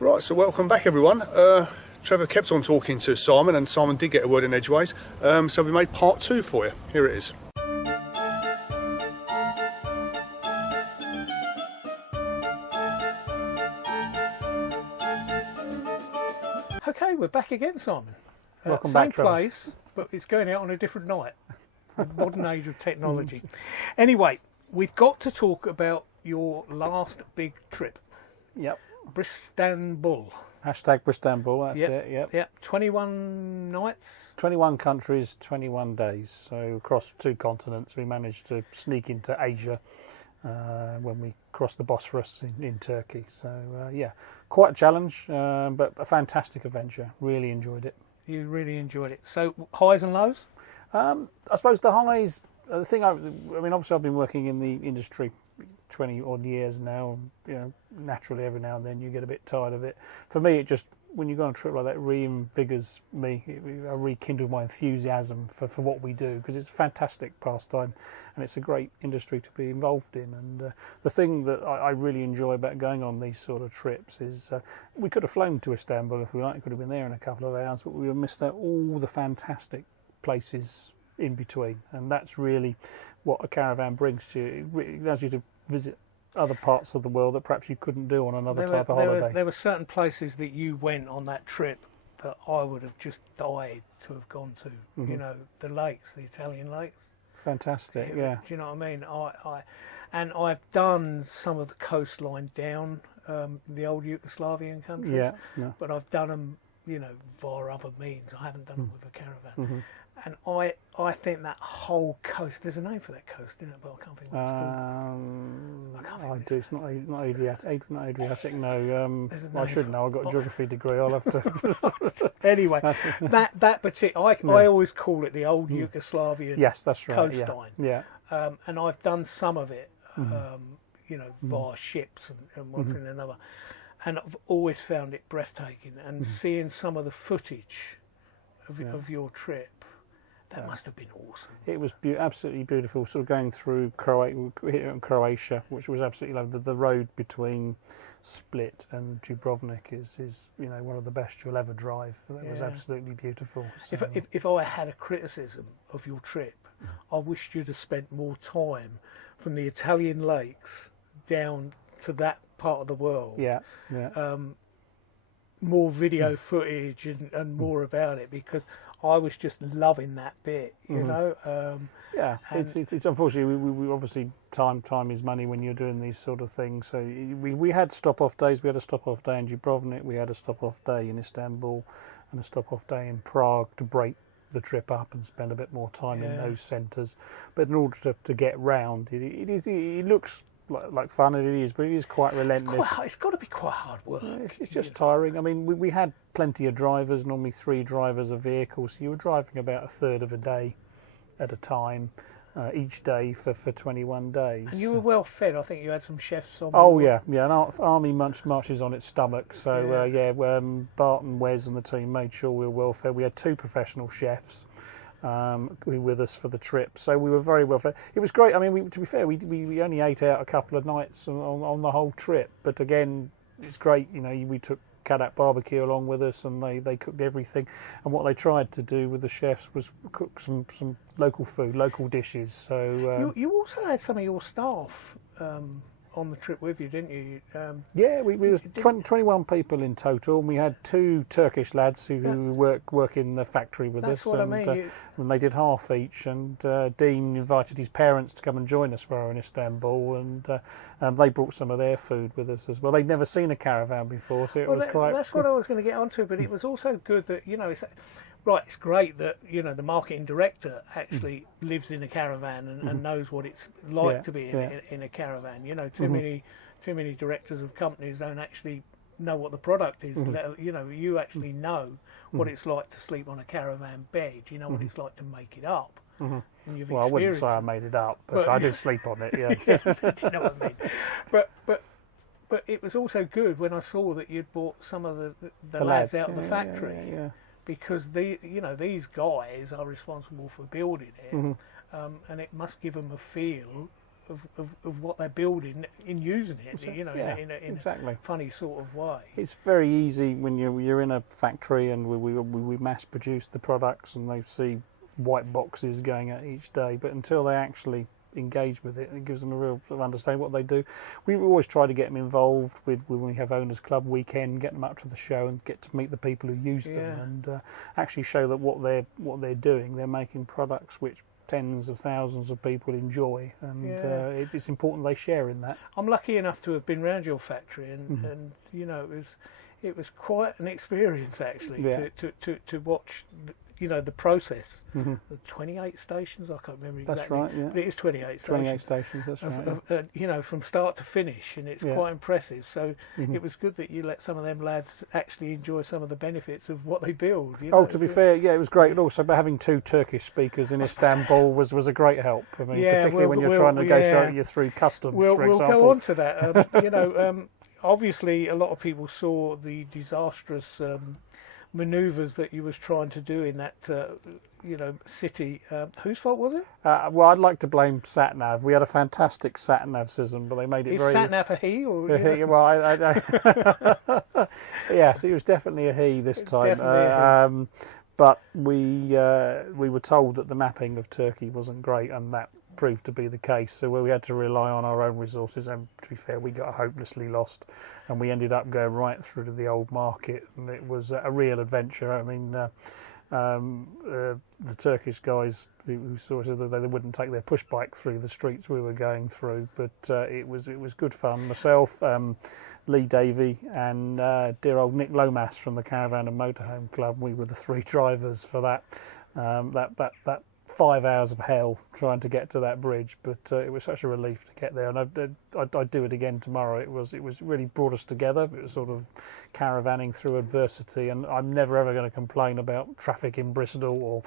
Right, so welcome back everyone. Trevor kept on talking to Simon, and Simon did get a word in edgeways. So we made part 2 for you. Here it is. Okay, we're back again, Simon. Welcome same back, Trevor. place, but it's going out on a different night. The modern age of technology. Anyway, we've got to talk about your last big trip. Yep. Bristanbul. Hashtag Bristanbul, that's Yep, it, yep. Yep, 21 nights. 21 countries, 21 days. So across 2 continents, we managed to sneak into Asia when we crossed the Bosphorous in Turkey. So yeah, quite a challenge, but a fantastic adventure. Really enjoyed it. You really enjoyed it. So highs and lows? I suppose the highs, the thing, I mean, obviously I've been working in the industry 20 odd years now. You know, naturally every now and then you get a bit tired of it. For me, it just, when you go on a trip like that, reinvigorates me. I rekindle my enthusiasm for what we do, because it's a fantastic pastime and it's a great industry to be involved in. And the thing that I really enjoy about going on these sort of trips is we could have flown to Istanbul if we liked, could have been there in a couple of hours, but we would have missed out all the fantastic places in between. And that's really what a caravan brings to you. It allows you to visit other parts of the world that perhaps you couldn't do on another type of holiday. There were certain places that you went on that trip that I would have just died to have gone to. Mm-hmm. You know, the lakes, the Italian lakes. Fantastic, yeah. Do you know what I mean? And I've done some of the coastline down the old Yugoslavian countries. Yeah, no. But I've done them, you know, via other means. I haven't done them with a caravan. Mm-hmm. And I think that whole coast, there's a name for that coast, isn't it? But I can't think what it's called. I do. It's not Adriatic. Not Adriatic. No. There's a I name should know. I've got a geography degree. I'll have to. Anyway, that particular, I always call it the old Yugoslavian Yes, that's right. coastline. Yeah. And I've done some of it, you know, via ships and one thing and another. And I've always found it breathtaking. And seeing some of the footage of your trip, that must have been awesome. It was absolutely beautiful. Sort of going through Croatia, which was absolutely lovely. The road between Split and Dubrovnik is you know, one of the best you'll ever drive. It was absolutely beautiful. So, If I had a criticism of your trip, I wished you'd have spent more time from the Italian lakes down to that part of the world. Yeah. More video footage and more about it, because I was just loving that bit, you know. It's unfortunately we obviously time is money when you're doing these sort of things. So we had stop-off days. We had a stop-off day in Dubrovnik. We had a stop-off day in Istanbul, and a stop-off day in Prague to break the trip up and spend a bit more time in those centres. But in order to get round, it looks like fun, and it is, but it is quite relentless. It's got to be quite hard work. It's just tiring. I mean, we had plenty of drivers, normally 3 drivers a vehicle, so you were driving about a third of a day at a time, each day for 21 days. And you were well fed. I think you had some chefs on. Oh yeah. An army marches on its stomach. So Bart and Wes and the team made sure we were well fed. We had 2 professional chefs with us for the trip, so we were very well fed. It was great. I mean, to be fair, we only ate out a couple of nights on the whole trip, but again, it's great. You know, we took Kadak barbecue along with us, and they cooked everything. And what they tried to do with the chefs was cook some local food, local dishes. So you also had some of your staff on the trip with you, didn't you? We were 21 people in total, and we had 2 Turkish lads who work in the factory with us. That's what I mean. And they did half each, and Dean invited his parents to come and join us while we were in Istanbul, and they brought some of their food with us as well. They'd never seen a caravan before, so it was quite... That's what I was going to get onto, but it was also good that, you know, it's great that, you know, the marketing director actually lives in a caravan and knows what it's like to be in a caravan. You know, too many directors of companies don't actually know what the product is. You know, you actually know what it's like to sleep on a caravan bed. You know what it's like to make it up. And you've I wouldn't say I made it up, but I did sleep on it. Yeah, you know what I mean. But it was also good when I saw that you'd bought some of the lads out of the factory. Yeah. Because these guys are responsible for building it, and it must give them a feel of what they're building in using it, you know, in exactly. a funny sort of way. It's very easy when you're in a factory and we mass produce the products and they see white boxes going out each day, but until they actually engage with it, it gives them a real sort of understanding what they do. We always try to get them involved with when we have owners club weekend, get them up to the show and get to meet the people who use them, and actually show that what they're doing, they're making products which tens of thousands of people enjoy, and it's important they share in that. I'm lucky enough to have been round your factory, and you know, it was quite an experience actually to watch. You know, the process. The 28 stations, I can't remember exactly. That's right, yeah. But it is 28 stations. 28 stations, that's right. You know, from start to finish, and it's quite impressive. So it was good that you let some of them lads actually enjoy some of the benefits of what they build. You know? To be fair, it was great. And also, but having 2 Turkish speakers in Istanbul was a great help. I mean, particularly when you're trying to negotiate you through customs, for example. We'll go on to that. You know, obviously, a lot of people saw the disastrous manoeuvres that you was trying to do in that city. Whose fault was it? Well, I'd like to blame SatNav. We had a fantastic SatNav system, but they made it Is very... SatNav a he? Or, well, yes, it was definitely a he this time. But we were told that the mapping of Turkey wasn't great, and that proved to be the case. So we had to rely on our own resources, and to be fair, we got hopelessly lost, and we ended up going right through to the old market, and it was a real adventure. I mean, the Turkish guys who sort of they wouldn't take their push bike through the streets we were going through, but it was good fun. Myself, Lee Davey, and dear old Nick Lomas from the Caravan and Motorhome Club, we were the 3 drivers for that 5 hours of hell trying to get to that bridge, but it was such a relief to get there, and I'd do it again tomorrow. It was really brought us together. It was sort of caravanning through adversity, and I'm never ever going to complain about traffic in Bristol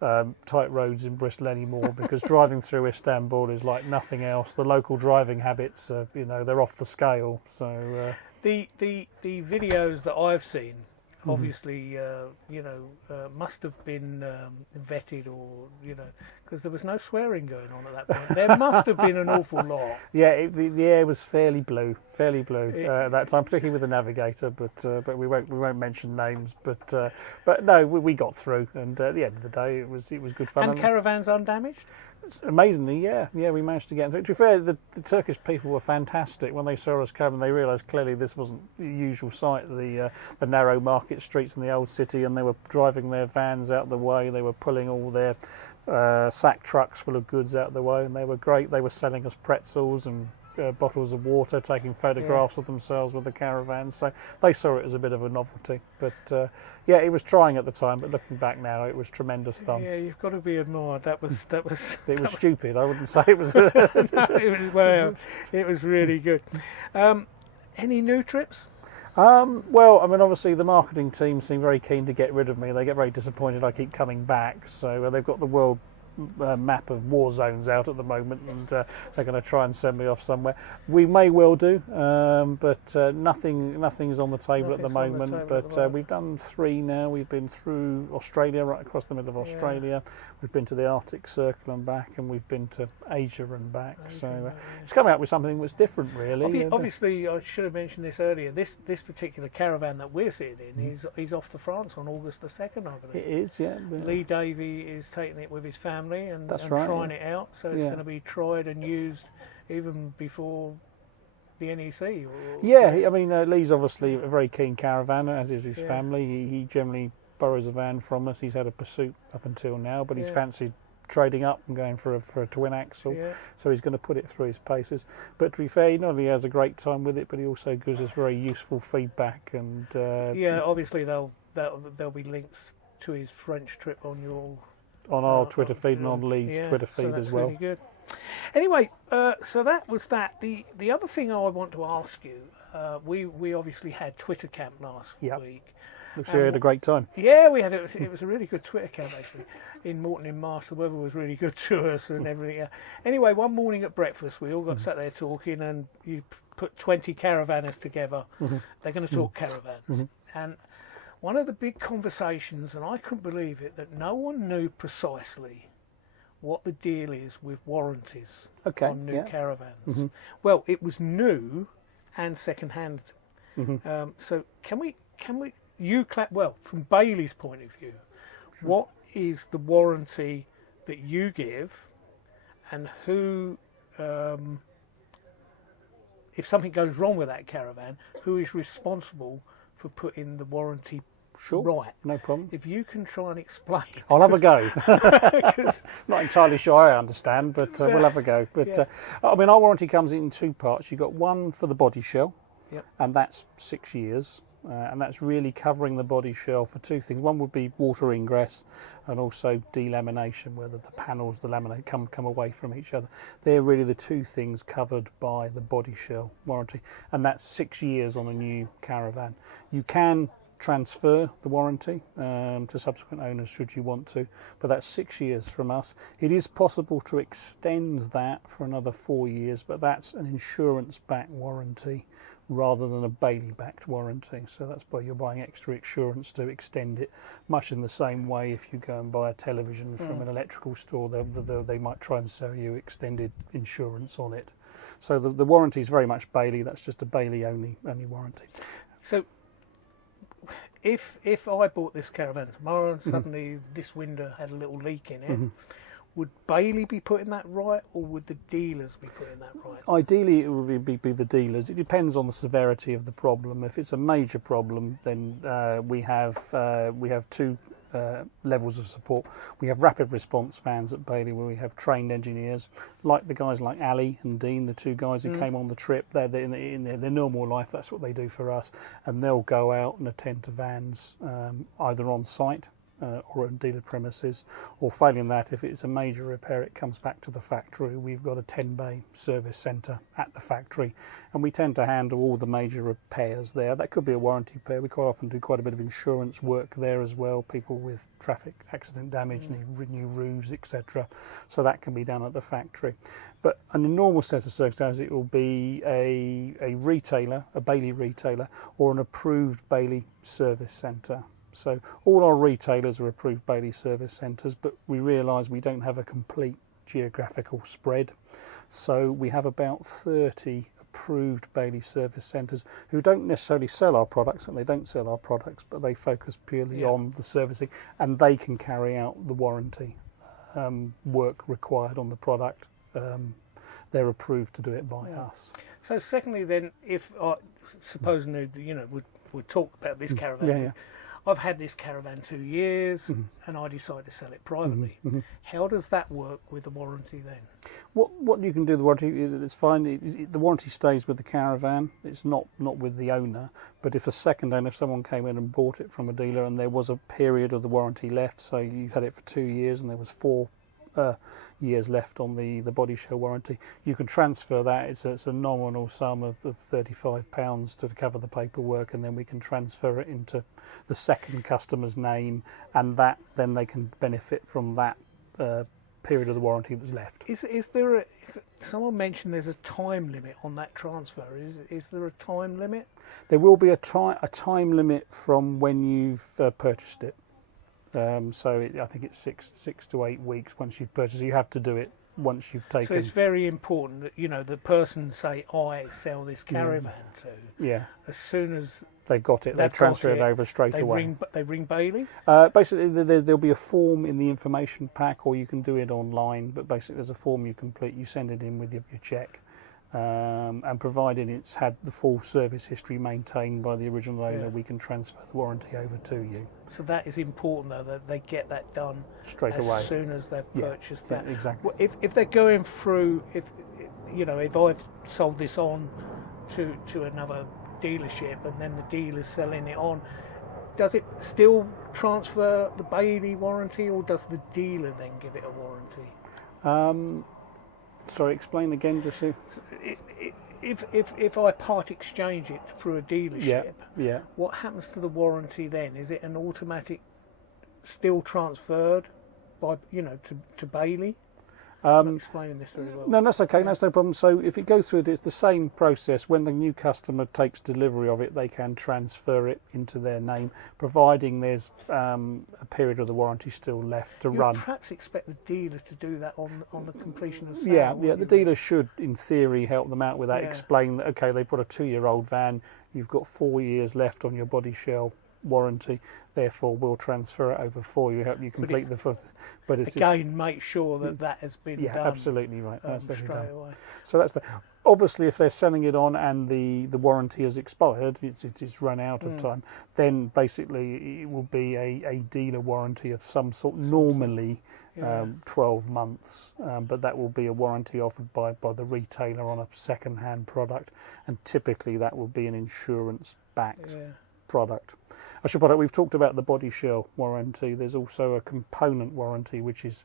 or tight roads in Bristol anymore, because driving through Istanbul is like nothing else. The local driving habits, they're off the scale. So the videos that I've seen, obviously, must have been vetted, or because there was no swearing going on at that point. There must have been an awful lot. Yeah, the air was fairly blue at that time, particularly with the navigator. But we won't mention names. But no, we got through, and at the end of the day, it was good fun. And Caravan's undamaged? Amazingly, yeah, we managed to get through. To be fair, the Turkish people were fantastic. When they saw us coming, they realised clearly this wasn't the usual sight, the narrow market streets in the old city, and they were driving their vans out the way. They were pulling all their sack trucks full of goods out the way, and they were great. They were selling us pretzels and bottles of water, taking photographs of themselves with the Caravan. So they saw it as a bit of a novelty. But it was trying at the time, but looking back now, it was tremendous fun. Yeah, you've got to be admired. That was. It was stupid. I wouldn't say it was. No, it was really good. Any new trips? Well, I mean, obviously the marketing team seem very keen to get rid of me. They get very disappointed I keep coming back. So they've got the world map of war zones out at the moment, and they're going to try and send me off somewhere. We may well do, but nothing's on the table at the moment. But we've done 3 now. We've been through Australia, right across the middle of Australia. We've been to the Arctic Circle and back, and we've been to Asia and back. So it's coming up with something that's different, really. Obviously, I should have mentioned this earlier. This particular caravan that we're sitting in is off to France on August the 2nd, I believe. It is, yeah. Lee Davey is taking it with his family and right, trying it out. So it's going to be tried and used even before the NEC. I mean, Lee's obviously a very keen caravanner, as is his family. He generally borrows a van from us. He's had a Pursuit up until now, but he's fancied trading up and going for a twin axle, so he's going to put it through his paces. But to be fair, he not only has a great time with it, but he also gives us very useful feedback. And obviously there'll be links to his French trip on our Twitter feed and on Lee's Twitter feed as well. Really good. Anyway, so that was that. The other thing I want to ask you, we obviously had Twitter camp last week. Looks like you had a great time. Yeah, we had it was a really good Twitter camp actually. In Morton in March, the weather was really good to us and everything. Anyway, one morning at breakfast, we all got sat there talking, and you put 20 caravanners together. They're going to talk caravans. And one of the big conversations, and I couldn't believe it, that no one knew precisely what the deal is with warranties on new caravans. Well, it was new and second-hand. So can we from Bailey's point of view, what is the warranty that you give, and who, if something goes wrong with that caravan, who is responsible for putting the warranty right? No problem. If you can try and explain. I'll have a go. Not entirely sure I understand, but we'll have a go. But I mean, our warranty comes in two parts. You've got one for the body shell, and that's 6 years. And that's really covering the body shell for two things. One would be water ingress, and also delamination, whether the panels, the laminate come away from each other. They're really the two things covered by the body shell warranty, and that's 6 years on a new caravan. You can transfer the warranty to subsequent owners should you want to, but that's 6 years from us. It is possible to extend that for another 4 years, but that's an insurance-backed warranty rather than a Bailey-backed warranty. So that's why you're buying extra insurance to extend it, much in the same way if you go and buy a television from an electrical store, they might try and sell you extended insurance on it. So the warranty is very much Bailey. That's just a Bailey-only warranty. So if I bought this caravan tomorrow and suddenly this window had a little leak in it, would Bailey be putting that right, or would the dealers be putting that right? Ideally, it would be the dealers. It depends on the severity of the problem. If it's a major problem, then we have two levels of support. We have rapid response vans at Bailey, where we have trained engineers, like the guys like Ali and Dean, the two guys who came on the trip. They're in their normal life. That's what they do for us, and they'll go out and attend to vans either on site or on dealer premises, or failing that, if it's a major repair, it comes back to the factory. We've got a 10-bay service centre at the factory, and we tend to handle all the major repairs there. That could be a warranty repair. We quite often do quite a bit of insurance work there as well. People with traffic accident damage need new roofs, etc. So that can be done at the factory. But in a normal set of circumstances, it will be a retailer, a Bailey retailer, or an approved Bailey service centre. So all our retailers are approved Bailey service centres, but we realise we don't have a complete geographical spread. So we have about 30 approved Bailey service centres who don't necessarily sell our products, and they don't sell our products, but they focus purely on the servicing, and they can carry out the warranty work required on the product. They're approved to do it by us. So secondly then, if supposing we talk about this caravan, I've had this caravan 2 years and I decide to sell it privately. How does that work with the warranty then? What you can do, the warranty, it's fine. The warranty stays with the caravan. It's not with the owner. But if a second owner, if someone came in and bought it from a dealer and there was a period of the warranty left, so you've had it for 2 years and there was 4 years left on the body shell warranty, you can transfer that. It's a nominal sum of £35 to cover the paperwork, and then we can transfer it into the second customer's name, and that then they can benefit from that period of the warranty that's left. Is there someone mentioned there's a time limit on that transfer? Is there a time limit? There will be a time limit from when you've purchased it. So I think it's 6 to 8 weeks once you've purchased. You have to do it once you've taken. So it's very important that the person say I sell this caravan to. As soon as they've got it, they transfer it over straight away. They ring Bailey. Basically, there'll be a form in the information pack, or you can do it online. But basically, there's a form you complete. You send it in with your cheque. And provided it's had the full service history maintained by the original owner, we can transfer the warranty over to you. So that is important, though, that they get that done straight away as soon as they've purchased that. Yeah, exactly. If they're going through, if I've sold this on to another dealership and then the dealer's selling it on, does it still transfer the Bailey warranty, or does the dealer then give it a warranty? Sorry, explain again, just so. If I part exchange it through a dealership, yeah. What happens to the warranty then? Is it an automatic, still transferred by to Bailey? I'm not explaining this very well. No, that's okay. That's no problem. So if it goes through, it's the same process. When the new customer takes delivery of it, they can transfer it into their name, providing there's a period of the warranty still left to run. Perhaps expect the dealer to do that on the completion of sale. Yeah. The dealer should, in theory, help them out with that. Explain that okay, they've got a 2-year-old van. You've got 4 years left on your body shell warranty. Therefore, we'll transfer it over for you. Help you complete the fourth. But it's again, make sure that has been done. Yeah, absolutely right. That's straight away. So that's obviously if they're selling it on and the warranty has expired, it's run out of time. Then basically it will be a dealer warranty of some sort. Normally, 12 months, but that will be a warranty offered by the retailer on a second-hand product, and typically that will be an insurance-backed product. I should point out, we've talked about the body shell warranty. There's also a component warranty, which is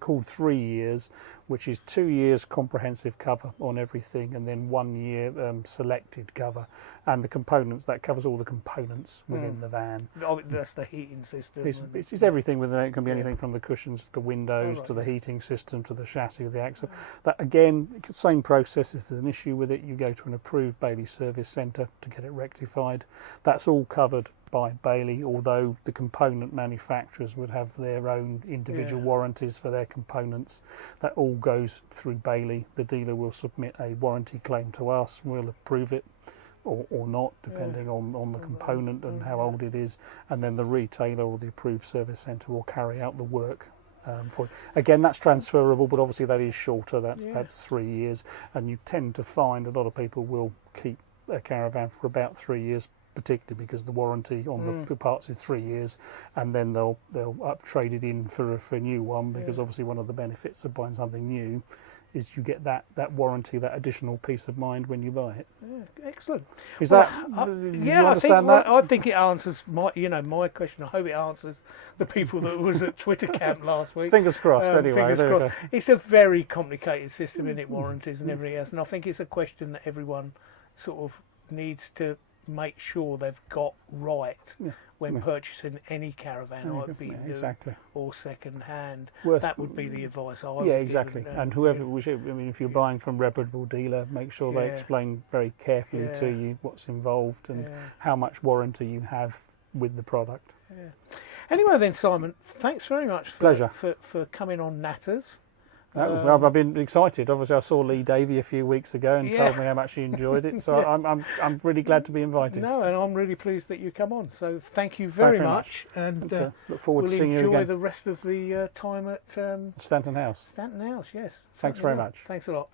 called 3 years, which is 2 years comprehensive cover on everything, and then 1 year selected cover. And the components, that covers all the components within the van. Oh, that's the heating system. It's everything within it. It can be anything from the cushions to the windows to the heating system to the chassis of the axle. That again, same process. If there's an issue with it, you go to an approved Bailey service centre to get it rectified. That's all covered by Bailey, although the component manufacturers would have their own individual warranties for their components. That all goes through Bailey. The dealer will submit a warranty claim to us. We'll approve it or not, depending on the component and how old it is, and then the retailer or the approved service centre will carry out the work for it. Again, that's transferable, but obviously that is shorter. That's 3 years, and you tend to find a lot of people will keep a Caravan for about 3 years, particularly because the warranty on the parts is 3 years, and then they'll trade it in for a new one, because obviously one of the benefits of buying something new is you get that warranty, that additional peace of mind when you buy it. Yeah, excellent. Is that? I think it answers my question. I hope it answers the people that was at Twitter camp last week. Fingers crossed. Anyway, fingers crossed. It's a very complicated system, in it, warranties and everything else, and I think it's a question that everyone sort of needs to make sure they've got right when purchasing any Caravan, either be new or second hand. That would be the advice I would give. Exactly. And whoever, if you're buying from a reputable dealer, make sure they explain very carefully to you what's involved and how much warranty you have with the product. Anyway then, Simon, thanks very much for coming on Natters. Well, I've been excited. Obviously, I saw Lee Davey a few weeks ago and told me how much he enjoyed it. So I'm really glad to be invited. No, and I'm really pleased that you come on. So thank you very much. And look forward to seeing you again. We'll enjoy the rest of the time at Stanton House. Stanton House, yes. Thanks very much. Thanks a lot.